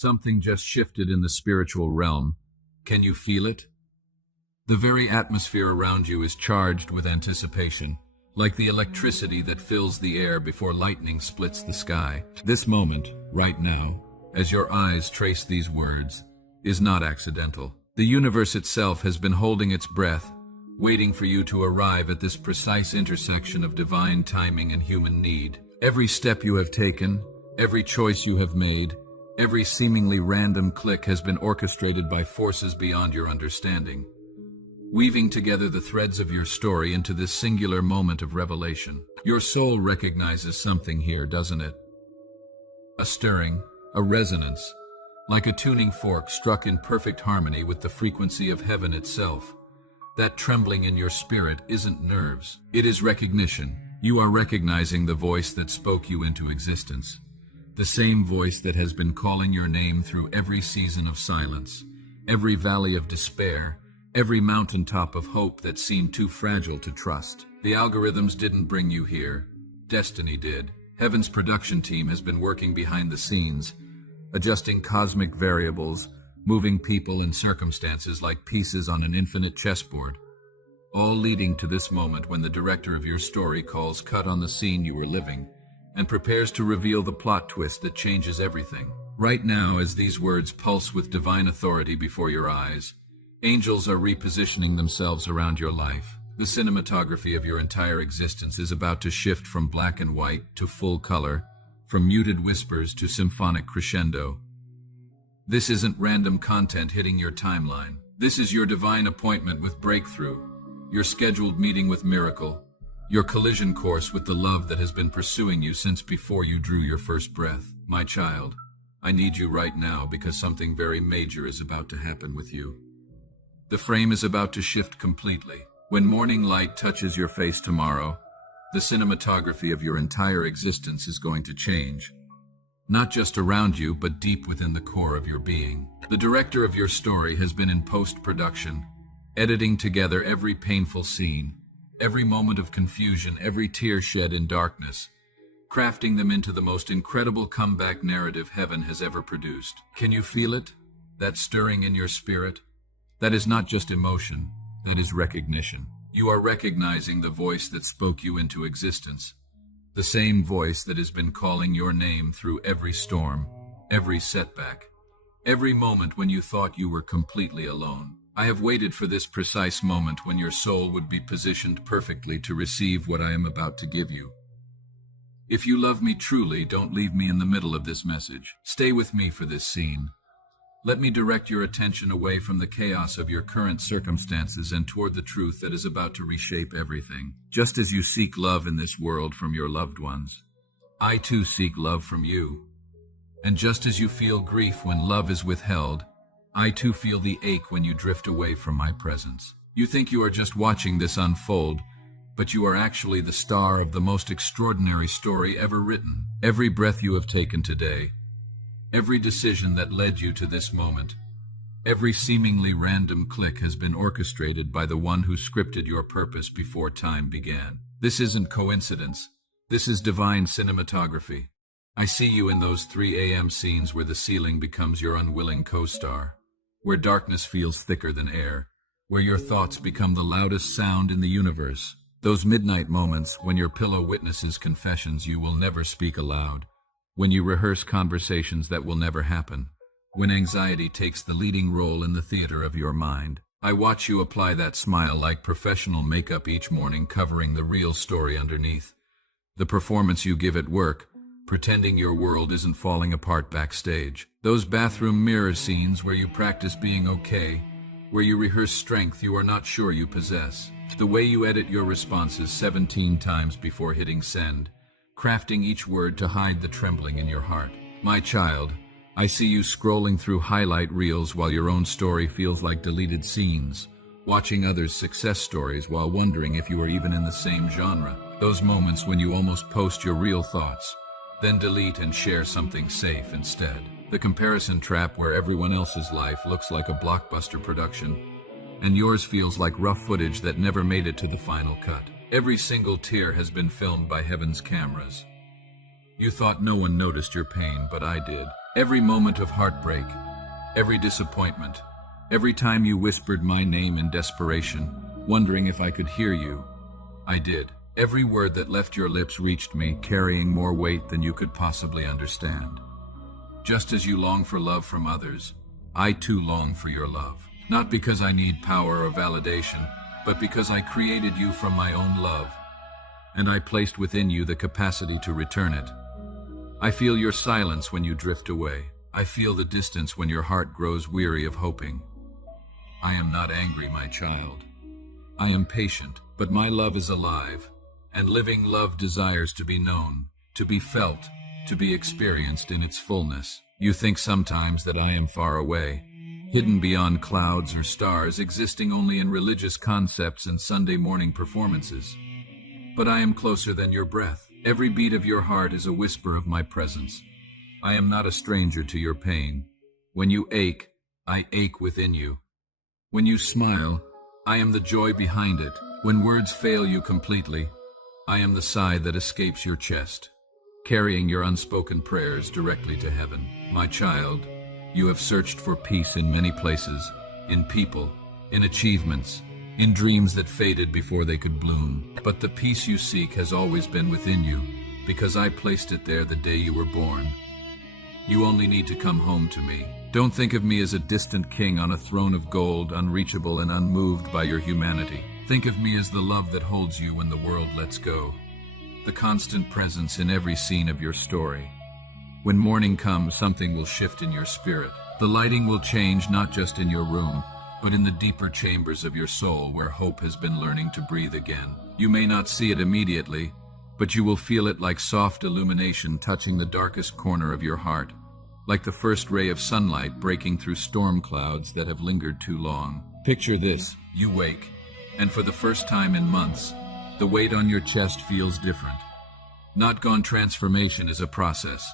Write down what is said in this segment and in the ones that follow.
Something just shifted in the spiritual realm. Can you feel it? The very atmosphere around you is charged with anticipation, like the electricity that fills the air before lightning splits the sky. This moment, right now, as your eyes trace these words, is not accidental. The universe itself has been holding its breath, waiting for you to arrive at this precise intersection of divine timing and human need. Every step you have taken, every choice you have made, every seemingly random click has been orchestrated by forces beyond your understanding, weaving together the threads of your story into this singular moment of revelation. Your soul recognizes something here, doesn't it? A stirring, a resonance, like a tuning fork struck in perfect harmony with the frequency of heaven itself. That trembling in your spirit isn't nerves, it is recognition. You are recognizing the voice that spoke you into existence. The same voice that has been calling your name through every season of silence, every valley of despair, every mountaintop of hope that seemed too fragile to trust. The algorithms didn't bring you here. Destiny did. Heaven's production team has been working behind the scenes, adjusting cosmic variables, moving people and circumstances like pieces on an infinite chessboard, all leading to this moment when the director of your story calls cut on the scene you were living and prepares to reveal the plot twist that changes everything. Right now, as these words pulse with divine authority before your eyes, angels are repositioning themselves around your life. The cinematography of your entire existence is about to shift from black and white to full color, from muted whispers to symphonic crescendo. This isn't random content hitting your timeline. This is your divine appointment with breakthrough, your scheduled meeting with miracle, your collision course with the love that has been pursuing you since before you drew your first breath. My child, I need you right now because something very major is about to happen with you. The frame is about to shift completely. When morning light touches your face tomorrow, the cinematography of your entire existence is going to change. Not just around you, but deep within the core of your being. The director of your story has been in post-production, editing together every painful scene, every moment of confusion, every tear shed in darkness, crafting them into the most incredible comeback narrative heaven has ever produced. Can you feel it? That stirring in your spirit? That is not just emotion, that is recognition. You are recognizing the voice that spoke you into existence, the same voice that has been calling your name through every storm, every setback, every moment when you thought you were completely alone. I have waited for this precise moment when your soul would be positioned perfectly to receive what I am about to give you. If you love me truly, don't leave me in the middle of this message. Stay with me for this scene. Let me direct your attention away from the chaos of your current circumstances and toward the truth that is about to reshape everything. Just as you seek love in this world from your loved ones, I too seek love from you. And just as you feel grief when love is withheld, I too feel the ache when you drift away from my presence. You think you are just watching this unfold, but you are actually the star of the most extraordinary story ever written. Every breath you have taken today, every decision that led you to this moment, every seemingly random click has been orchestrated by the one who scripted your purpose before time began. This isn't coincidence. This is divine cinematography. I see you in those 3 a.m. scenes where the ceiling becomes your unwilling co-star, where darkness feels thicker than air, where your thoughts become the loudest sound in the universe. Those midnight moments when your pillow witnesses confessions you will never speak aloud, when you rehearse conversations that will never happen, when anxiety takes the leading role in the theater of your mind. I watch you apply that smile like professional makeup each morning, covering the real story underneath. The performance you give at work, pretending your world isn't falling apart backstage. Those bathroom mirror scenes where you practice being okay, where you rehearse strength you are not sure you possess. The way you edit your responses 17 times before hitting send, crafting each word to hide the trembling in your heart. My child, I see you scrolling through highlight reels while your own story feels like deleted scenes, watching others' success stories while wondering if you are even in the same genre. Those moments when you almost post your real thoughts, then delete and share something safe instead. The comparison trap where everyone else's life looks like a blockbuster production, and yours feels like rough footage that never made it to the final cut. Every single tear has been filmed by heaven's cameras. You thought no one noticed your pain, but I did. Every moment of heartbreak, every disappointment, every time you whispered my name in desperation, wondering if I could hear you, I did. Every word that left your lips reached me, carrying more weight than you could possibly understand. Just as you long for love from others, I too long for your love. Not because I need power or validation, but because I created you from my own love, and I placed within you the capacity to return it. I feel your silence when you drift away. I feel the distance when your heart grows weary of hoping. I am not angry, my child. I am patient, but my love is alive, and living love desires to be known, to be felt, to be experienced in its fullness. You think sometimes that I am far away, hidden beyond clouds or stars, existing only in religious concepts and Sunday morning performances. But I am closer than your breath. Every beat of your heart is a whisper of my presence. I am not a stranger to your pain. When you ache, I ache within you. When you smile, I am the joy behind it. When words fail you completely, I am the sigh that escapes your chest, carrying your unspoken prayers directly to heaven. My child, you have searched for peace in many places, in people, in achievements, in dreams that faded before they could bloom. But the peace you seek has always been within you, because I placed it there the day you were born. You only need to come home to me. Don't think of me as a distant king on a throne of gold, unreachable and unmoved by your humanity. Think of me as the love that holds you when the world lets go, the constant presence in every scene of your story. When morning comes, something will shift in your spirit. The lighting will change, not just in your room, but in the deeper chambers of your soul where hope has been learning to breathe again. You may not see it immediately, but you will feel it like soft illumination touching the darkest corner of your heart, like the first ray of sunlight breaking through storm clouds that have lingered too long. Picture this: you wake, and for the first time in months, the weight on your chest feels different. Not gone. Transformation is a process.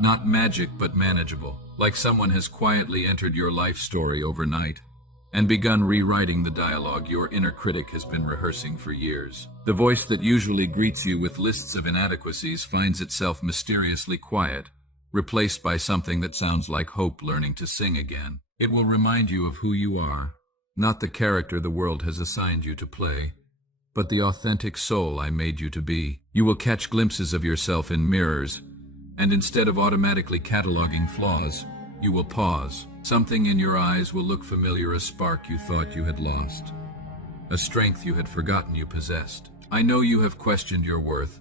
Not magic, but manageable, like someone has quietly entered your life story overnight and begun rewriting the dialogue your inner critic has been rehearsing for years. The voice that usually greets you with lists of inadequacies finds itself mysteriously quiet, replaced by something that sounds like hope learning to sing again. It will remind you of who you are, not the character the world has assigned you to play, but the authentic soul I made you to be. You will catch glimpses of yourself in mirrors, and instead of automatically cataloging flaws, you will pause. Something in your eyes will look familiar, a spark you thought you had lost, a strength you had forgotten you possessed. I know you have questioned your worth,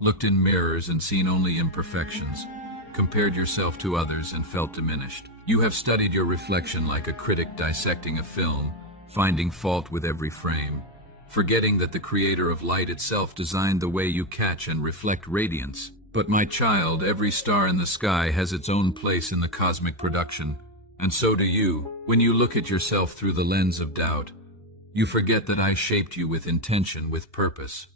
looked in mirrors and seen only imperfections, compared yourself to others and felt diminished. You have studied your reflection like a critic dissecting a film, finding fault with every frame, forgetting that the creator of light itself designed the way you catch and reflect radiance. But my child, every star in the sky has its own place in the cosmic production, and so do you. When you look at yourself through the lens of doubt, you forget that I shaped you with intention, with purpose,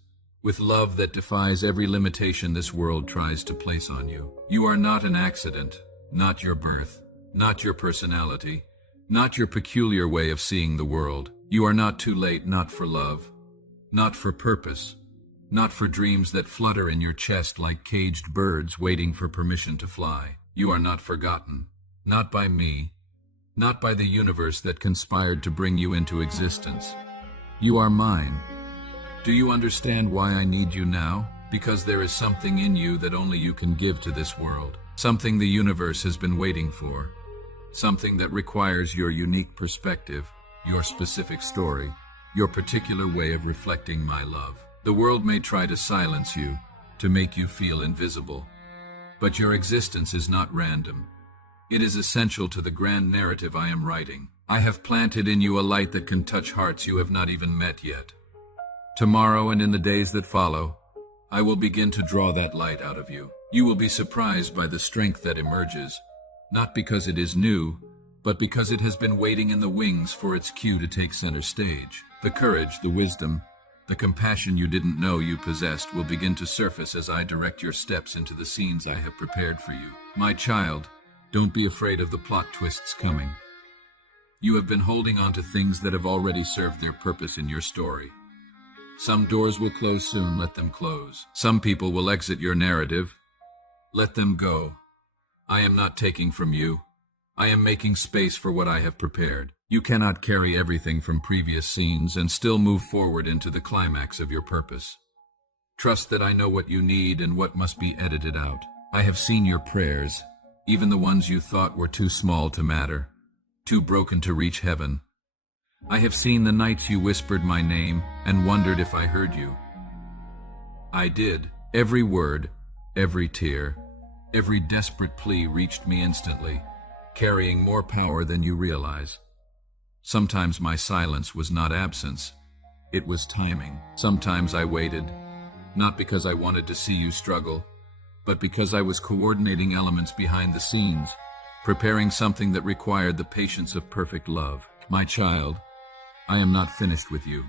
with love that defies every limitation this world tries to place on you. You are not an accident, not your birth, not your personality, not your peculiar way of seeing the world. You are not too late, not for love, not for purpose, not for dreams that flutter in your chest like caged birds waiting for permission to fly. You are not forgotten, not by me, not by the universe that conspired to bring you into existence. You are mine. Do you understand why I need you now? Because there is something in you that only you can give to this world. Something the universe has been waiting for. Something that requires your unique perspective, your specific story, your particular way of reflecting my love. The world may try to silence you, to make you feel invisible. But your existence is not random. It is essential to the grand narrative I am writing. I have planted in you a light that can touch hearts you have not even met yet. Tomorrow and in the days that follow, I will begin to draw that light out of you. You will be surprised by the strength that emerges, not because it is new, but because it has been waiting in the wings for its cue to take center stage. The courage, the wisdom, the compassion you didn't know you possessed will begin to surface as I direct your steps into the scenes I have prepared for you. My child, don't be afraid of the plot twists coming. You have been holding on to things that have already served their purpose in your story. Some doors will close soon, let them close. Some people will exit your narrative. Let them go. I am not taking from you. I am making space for what I have prepared. You cannot carry everything from previous scenes and still move forward into the climax of your purpose. Trust that I know what you need and what must be edited out. I have seen your prayers, even the ones you thought were too small to matter, too broken to reach heaven. I have seen the nights you whispered my name and wondered if I heard you. I did. Every word, every tear, every desperate plea reached me instantly, carrying more power than you realize. Sometimes my silence was not absence, it was timing. Sometimes I waited, not because I wanted to see you struggle, but because I was coordinating elements behind the scenes, preparing something that required the patience of perfect love. My child, I am not finished with you.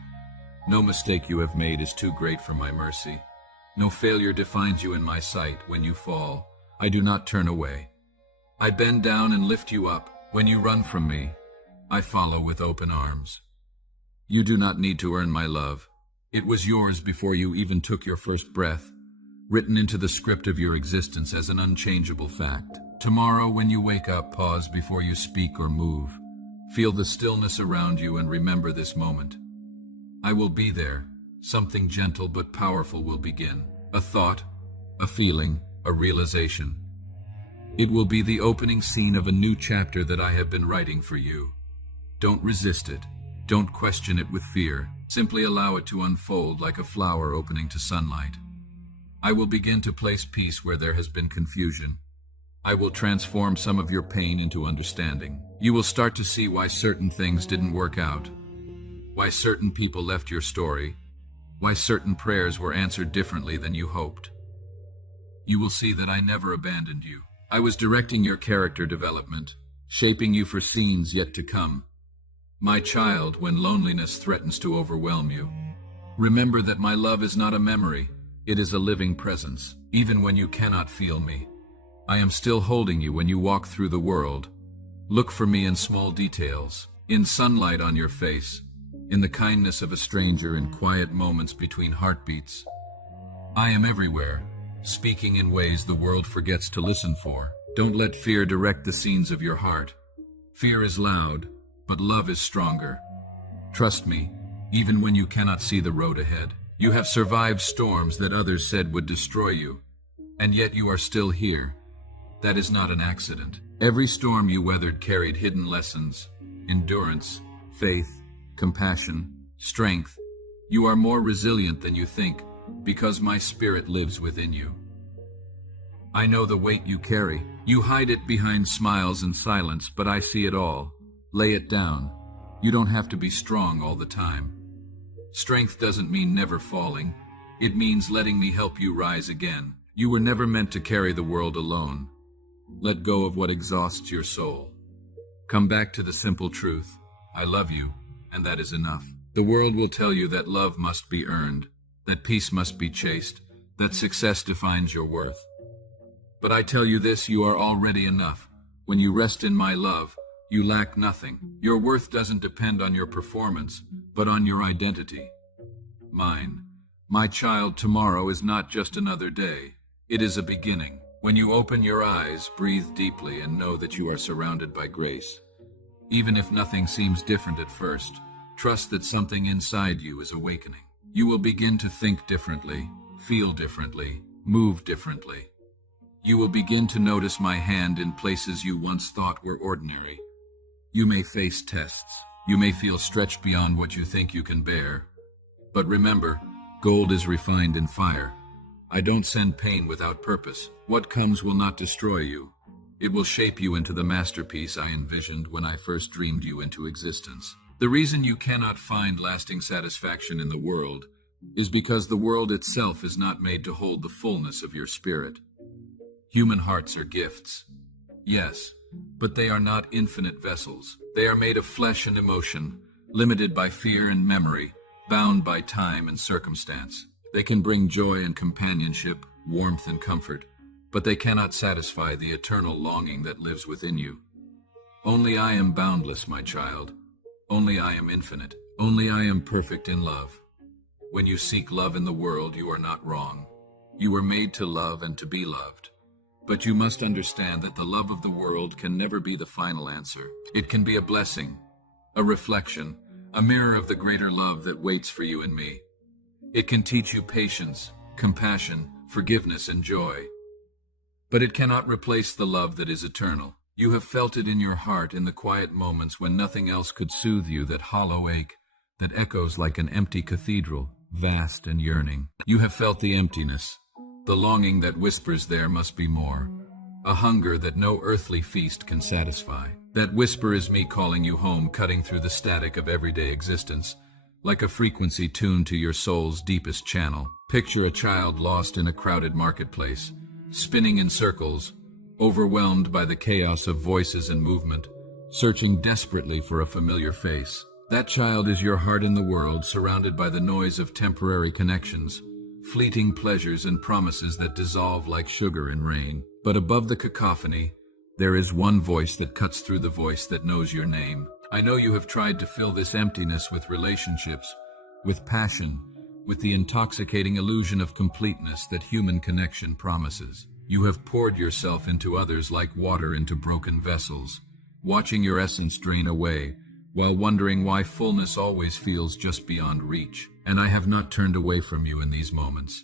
No mistake you have made is too great for my mercy. No failure defines you in my sight. When you fall, I do not turn away. I bend down and lift you up. When you run from me, I follow with open arms. You do not need to earn my love. It was yours before you even took your first breath, written into the script of your existence as an unchangeable fact. Tomorrow, when you wake up, pause before you speak or move. Feel the stillness around you and remember this moment. I will be there. Something gentle but powerful will begin. A thought, a feeling, a realization. It will be the opening scene of a new chapter that I have been writing for you. Don't resist it. Don't question it with fear. Simply allow it to unfold like a flower opening to sunlight. I will begin to place peace where there has been confusion. I will transform some of your pain into understanding. You will start to see why certain things didn't work out, why certain people left your story, why certain prayers were answered differently than you hoped. You will see that I never abandoned you. I was directing your character development, shaping you for scenes yet to come. My child, when loneliness threatens to overwhelm you, remember that my love is not a memory, it is a living presence. Even when you cannot feel me, I am still holding you when you walk through the world. Look for me in small details, in sunlight on your face, in the kindness of a stranger, in quiet moments between heartbeats. I am everywhere, speaking in ways the world forgets to listen for. Don't let fear direct the scenes of your heart. Fear is loud, but love is stronger. Trust me, even when you cannot see the road ahead. You have survived storms that others said would destroy you, and yet you are still here. That is not an accident. Every storm you weathered carried hidden lessons: endurance, faith, compassion, strength. You are more resilient than you think, because my spirit lives within you. I know the weight you carry. You hide it behind smiles and silence, but I see it all. Lay it down. You don't have to be strong all the time. Strength doesn't mean never falling. It means letting me help you rise again. You were never meant to carry the world alone. Let go of what exhausts your soul. Come back to the simple truth. I love you, and that is enough. The world will tell you that love must be earned, that peace must be chased, that success defines your worth. But I tell you this, you are already enough. When you rest in my love, you lack nothing. Your worth doesn't depend on your performance, but on your identity. Mine. My child, tomorrow is not just another day. It is a beginning. When you open your eyes, breathe deeply and know that you are surrounded by grace. Even if nothing seems different at first, trust that something inside you is awakening. You will begin to think differently, feel differently, move differently. You will begin to notice my hand in places you once thought were ordinary. You may face tests. You may feel stretched beyond what you think you can bear. But remember, gold is refined in fire. I don't send pain without purpose. What comes will not destroy you. It will shape you into the masterpiece I envisioned when I first dreamed you into existence. The reason you cannot find lasting satisfaction in the world is because the world itself is not made to hold the fullness of your spirit. Human hearts are gifts. Yes, but they are not infinite vessels. They are made of flesh and emotion, limited by fear and memory, bound by time and circumstance. They can bring joy and companionship, warmth and comfort, but they cannot satisfy the eternal longing that lives within you. Only I am boundless, my child. Only I am infinite. Only I am perfect in love. When you seek love in the world, you are not wrong. You were made to love and to be loved. But you must understand that the love of the world can never be the final answer. It can be a blessing, a reflection, a mirror of the greater love that waits for you and me. It can teach you patience, compassion, forgiveness, and joy. But it cannot replace the love that is eternal. You have felt it in your heart in the quiet moments when nothing else could soothe you, that hollow ache that echoes like an empty cathedral, vast and yearning. You have felt the emptiness, the longing that whispers there must be more, a hunger that no earthly feast can satisfy. That whisper is me calling you home, cutting through the static of everyday existence, like a frequency tuned to your soul's deepest channel. Picture a child lost in a crowded marketplace, spinning in circles, overwhelmed by the chaos of voices and movement, searching desperately for a familiar face. That child is your heart in the world, surrounded by the noise of temporary connections, fleeting pleasures and promises that dissolve like sugar in rain. But above the cacophony, there is one voice that cuts through the voice that knows your name. I know you have tried to fill this emptiness with relationships, with passion, with the intoxicating illusion of completeness that human connection promises. You have poured yourself into others like water into broken vessels, watching your essence drain away, while wondering why fullness always feels just beyond reach. And I have not turned away from you in these moments.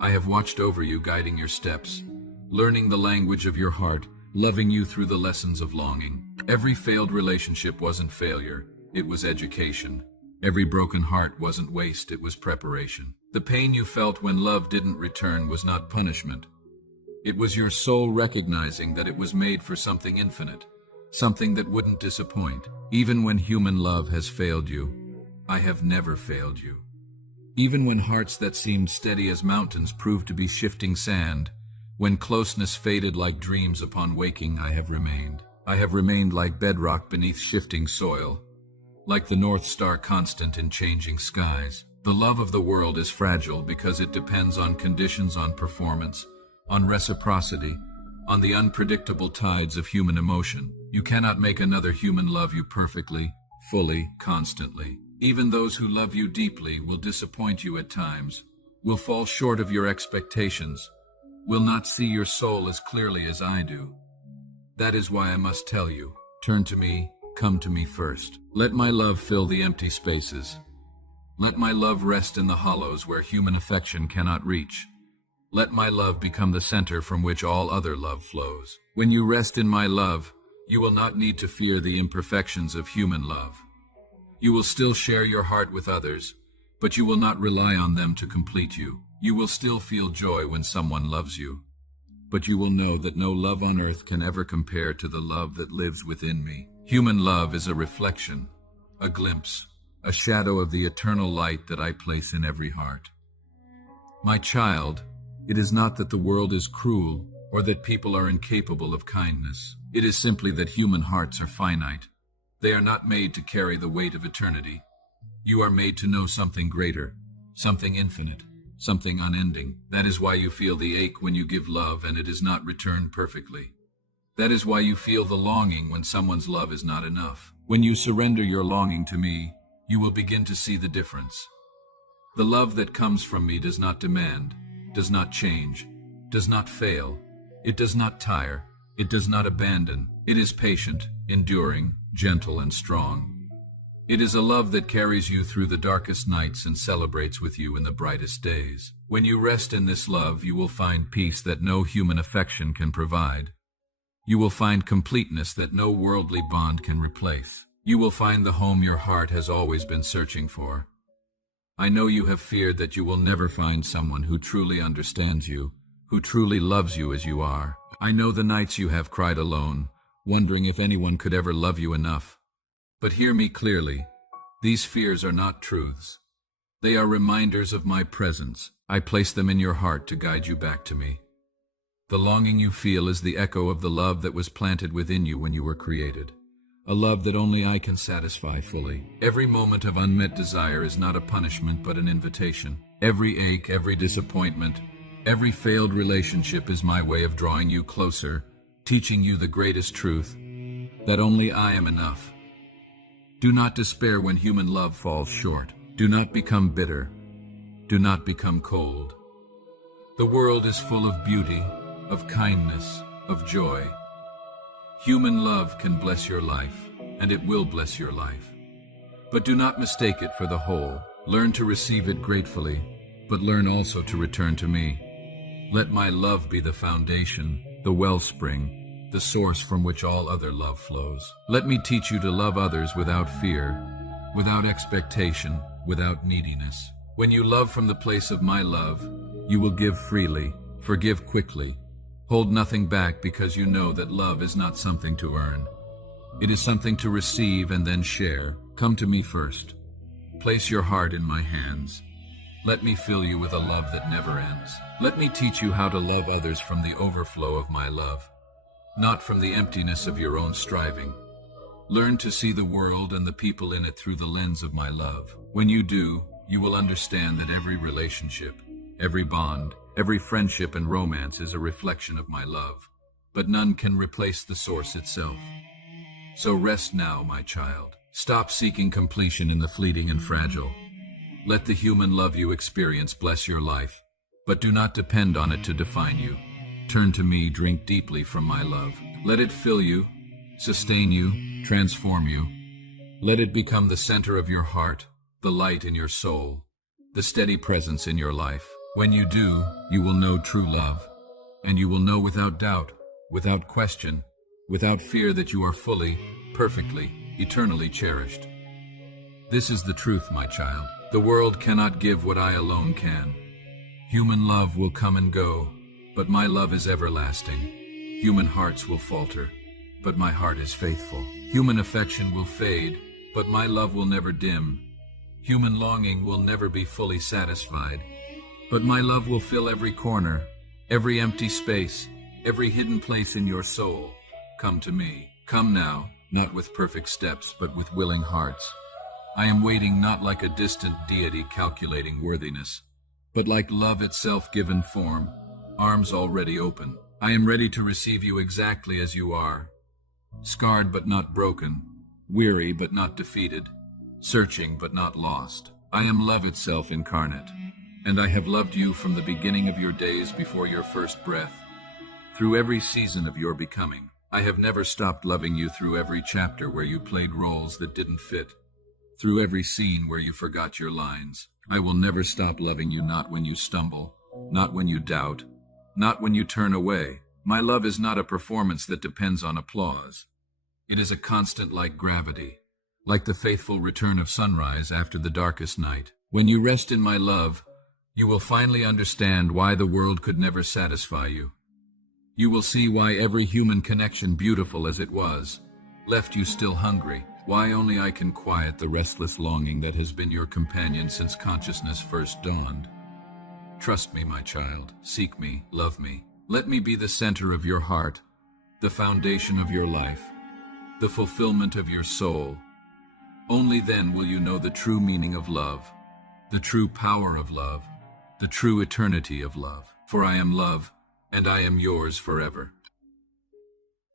I have watched over you, guiding your steps, learning the language of your heart, loving you through the lessons of longing. Every failed relationship wasn't failure, it was education. Every broken heart wasn't waste, it was preparation. The pain you felt when love didn't return was not punishment. It was your soul recognizing that it was made for something infinite, something that wouldn't disappoint. Even when human love has failed you, I have never failed you. Even when hearts that seemed steady as mountains proved to be shifting sand, when closeness faded like dreams upon waking, I have remained. I have remained like bedrock beneath shifting soil, like the North Star constant in changing skies. The love of the world is fragile because it depends on conditions, on performance, on reciprocity, on the unpredictable tides of human emotion. You cannot make another human love you perfectly, fully, constantly. Even those who love you deeply will disappoint you at times, will fall short of your expectations, will not see your soul as clearly as I do. That is why I must tell you, turn to me, come to me first. Let my love fill the empty spaces. Let my love rest in the hollows where human affection cannot reach. Let my love become the center from which all other love flows. When you rest in my love, you will not need to fear the imperfections of human love. You will still share your heart with others, but you will not rely on them to complete you. You will still feel joy when someone loves you, but you will know that no love on earth can ever compare to the love that lives within me. Human love is a reflection, a glimpse, a shadow of the eternal light that I place in every heart. My child, it is not that the world is cruel or that people are incapable of kindness. It is simply that human hearts are finite. They are not made to carry the weight of eternity. You are made to know something greater, something infinite, something unending. That is why you feel the ache when you give love and it is not returned perfectly. That is why you feel the longing when someone's love is not enough. When you surrender your longing to me, you will begin to see the difference. The love that comes from me does not demand, does not change, does not fail. It does not tire. It does not abandon. It is patient, enduring, gentle, and strong. It is a love that carries you through the darkest nights and celebrates with you in the brightest days. When you rest in this love, you will find peace that no human affection can provide. You will find completeness that no worldly bond can replace. You will find the home your heart has always been searching for. I know you have feared that you will never find someone who truly understands you, who truly loves you as you are. I know the nights you have cried alone, wondering if anyone could ever love you enough. But hear me clearly. These fears are not truths. They are reminders of my presence. I place them in your heart to guide you back to me. The longing you feel is the echo of the love that was planted within you when you were created. A love that only I can satisfy fully. Every moment of unmet desire is not a punishment but an invitation. Every ache, every disappointment, every failed relationship is my way of drawing you closer, teaching you the greatest truth, that only I am enough. Do not despair when human love falls short. Do not become bitter. Do not become cold. The world is full of beauty, of kindness, of joy. Human love can bless your life, and it will bless your life. But do not mistake it for the whole. Learn to receive it gratefully, but learn also to return to me. Let my love be the foundation, the wellspring, the source from which all other love flows. Let me teach you to love others without fear, without expectation, without neediness. When you love from the place of my love, you will give freely, forgive quickly, hold nothing back, because you know that love is not something to earn. It is something to receive and then share. Come to me first. Place your heart in my hands. Let me fill you with a love that never ends. Let me teach you how to love others from the overflow of my love, not from the emptiness of your own striving. Learn to see the world and the people in it through the lens of my love. When you do, you will understand that every relationship, every bond, every friendship and romance is a reflection of my love, but none can replace the source itself. So rest now, my child. Stop seeking completion in the fleeting and fragile. Let the human love you experience bless your life, but do not depend on it to define you. Turn to me, drink deeply from my love. Let it fill you, sustain you, transform you. Let it become the center of your heart, the light in your soul, the steady presence in your life. When you do, you will know true love, and you will know without doubt, without question, without fear that you are fully, perfectly, eternally cherished. This is the truth, my child. The world cannot give what I alone can. Human love will come and go, but my love is everlasting. Human hearts will falter, but my heart is faithful. Human affection will fade, but my love will never dim. Human longing will never be fully satisfied, but my love will fill every corner, every empty space, every hidden place in your soul. Come to me. Come now, not with perfect steps, but with willing hearts. I am waiting not like a distant deity calculating worthiness, but like love itself given form, arms already open. I am ready to receive you exactly as you are, scarred but not broken, weary but not defeated, searching but not lost. I am love itself incarnate, and I have loved you from the beginning of your days before your first breath, through every season of your becoming. I have never stopped loving you through every chapter where you played roles that didn't fit, through every scene where you forgot your lines. I will never stop loving you, not when you stumble, not when you doubt, not when you turn away. My love is not a performance that depends on applause. It is a constant like gravity, like the faithful return of sunrise after the darkest night. When you rest in my love, you will finally understand why the world could never satisfy you. You will see why every human connection, beautiful as it was, left you still hungry. Why only I can quiet the restless longing that has been your companion since consciousness first dawned. Trust me, my child. Seek me, love me. Let me be the center of your heart, the foundation of your life, the fulfillment of your soul. Only then will you know the true meaning of love, the true power of love, the true eternity of love. For I am love, and I am yours forever.